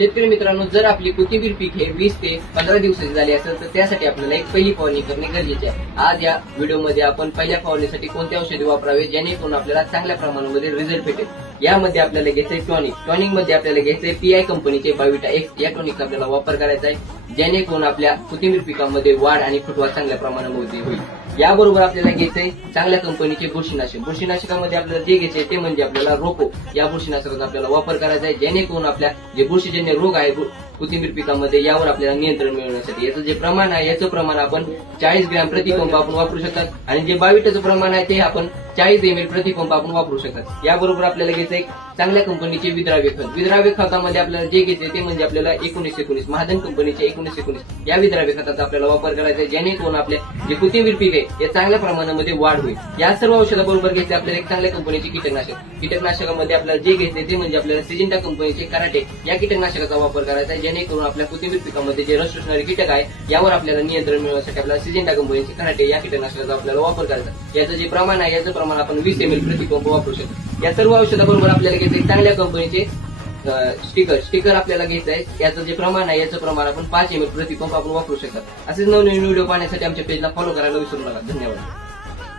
शेतकरी मित्रांनो, जर आपली कोथिंबीर पीक हे 20 ते 15 दिवसाची झाली असेल तर त्यासाठी आपल्याला एक पहिली फवारणी करणे गरजेचे आहे. आज या व्हिडिओमध्ये आपण पहिल्या फवारणीसाठी कोणते औषधे वापरावे जेणेकरून आपल्याला चांगल्या प्रमाणामध्ये रिझल्ट भेटेल. यामध्ये आपल्याला घ्यायचंय टॉनिक मध्ये आपल्याला घ्यायचंय PI कंपनीचे बाविटा एक्स या टॉनिकचा आपल्याला वापर करायचा आहे जेणेकरून आपल्या कोथिंबीर पिकामध्ये वाढ आणि फुटवा चांगल्या प्रमाणामध्ये होईल. याबरोबर आपल्याला घ्यायचंय चांगल्या कंपनीचे बुरशीनाशकामध्ये आपल्याला जे घ्यायचे ते म्हणजे आपल्याला रोको या बुरशीनाशकाचा आपल्याला वापर करायचा आहे जेणेकरून आपल्या जे बुरशीजन्य रोग आहे कोथिंबीर पिकामध्ये यावर आपल्याला नियंत्रण मिळवण्यासाठी याचं जे प्रमाण आहे याचं प्रमाण आपण 40 ग्रॅम प्रति पंप आपण वापरू शकतात आणि जे बाविटाचं प्रमाण आहे ते आपण 40 ml प्रति पंप आपण वापरू शकतात. याबरोबर आपल्याला घ्यायचंय चांगल्या कंपनीचे विद्राव्य खतामध्ये आपल्याला जे घ्यायचे ते म्हणजे आपल्याला 1919 महाजन कंपनीचे 1919 या विद्राव्य खताचा आपल्याला वापर करायचा आहे जेणेकरून आपले जे कोथिंबीर पीक आहे या चांगल्या प्रमाणामध्ये वाढ होईल. या सर्व औषधाबरोबर घ्यायचे आपल्याला एक चांगल्या कंपनीचे कीटकनाशकामध्ये आपल्याला जे घ्यायचे ते म्हणजे आपल्याला सिजिंटा कंपनीचे कराटे या कीटकनाशकाचा वापर करायचा आहे जेणेकरून आपल्या कोथिंबीर पिकामध्ये जे रस शोषणारे कीटक आहे यावर आपल्याला नियंत्रण मिळवण्यासाठी आपल्याला सिजिंटा कंपनीचे कराटे या कीटकनाशकाचा आपल्याला वापर करायचा. याचं जे प्रमाण आहे याचं प्रमाण आपण 20 ml प्रति पंप वापरू शकतो. या सर्व औषधाबरोबर आपल्याला घ्यायचं चांगल्या कंपनीचे स्टिकर आपल्याला घ्यायचं आहे. याचं जे प्रमाण आहे याचं प्रमाण आपण 5 ml प्रति पंप आपण वापरू शकतात. असेच नवनवीन व्हिडिओ पाहण्यासाठी आमच्या पेजला फॉलो करायला विसरू नका. धन्यवाद.